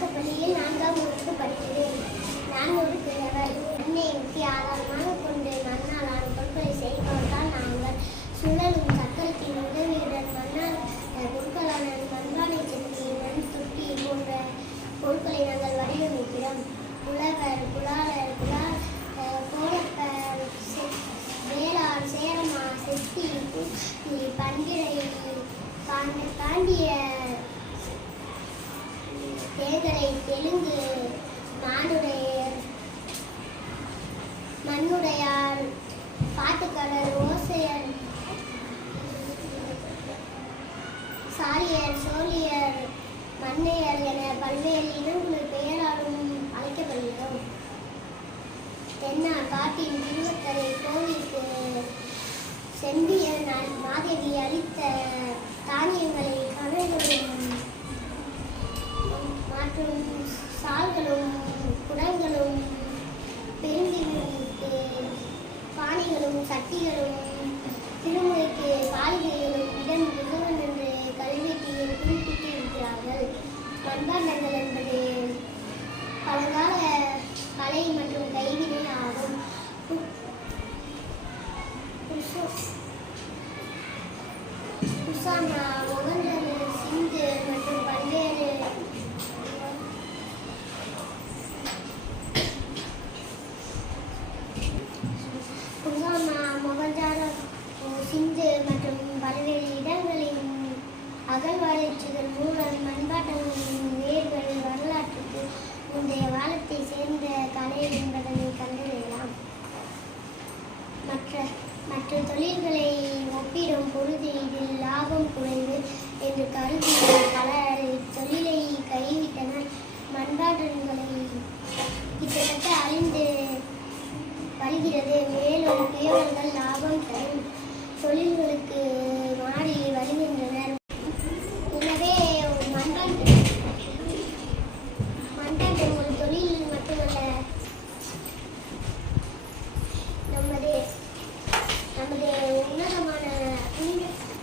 ஒன்றிய தொடக்கப்பள்ளியில் நான்காம் வகுப்பு படிக்கிறேன். நான் ஒரு கிழவர். என்னை ஊற்றி ஆதாரமாக கொண்டு மண்ணாலான பொருட்களை செய்வதால் நாங்கள் சுழலும் சக்கரத்தின் உதவியுடன் மண்ணால் அஹ், பொருட்களான மண்பானை சட்டி மண் தொட்டி போன்ற பொருட்களை நாங்கள் வடிவமைக்கிறோம். உழவர் புலாளர் குழா கோலப்பர் வேளாண் சேரமா செட்டி பண்டிகை பாண்டிய தேர்தலை தெலுங்கு மானுடையர் மண்ணுடையார் பாட்டுக்கடர் ஓசையர் சாலியர் சோழியர் மன்னையர் என பல்வேறு இனங்கள் பெயராலும் அழைக்கப்படுகிறோம். தென்னா காட்டின் திருவத்தரை கோவிலுக்கு செம்பியன் மாதேவி அளித்த தானியங்கள் மண்பாண்டங்கள் என்பது பழங்கால கலை மற்றும் கைவினை ஆகும். கு- குசு- சிந்து மற்றும் பல்வேறு குசாமா மொகஞ்சாரோ சிந்து மற்றும் பல்வேறு இடங்களின் அகழ்வாராய்ச்சிகள் மூலம் மற்ற தொழில்களை ஒப்பிடும் பொழுது இதில் லாபம் குறைவு என்று கருதி பலர் இத்தொழிலை கைவிட்டனர். மண்பாட்டங்களை கிட்டத்தட்ட அழிந்து வருகிறது. மேலும் புயல்கள்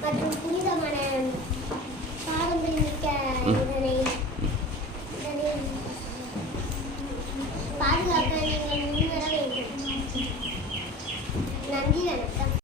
Thank you.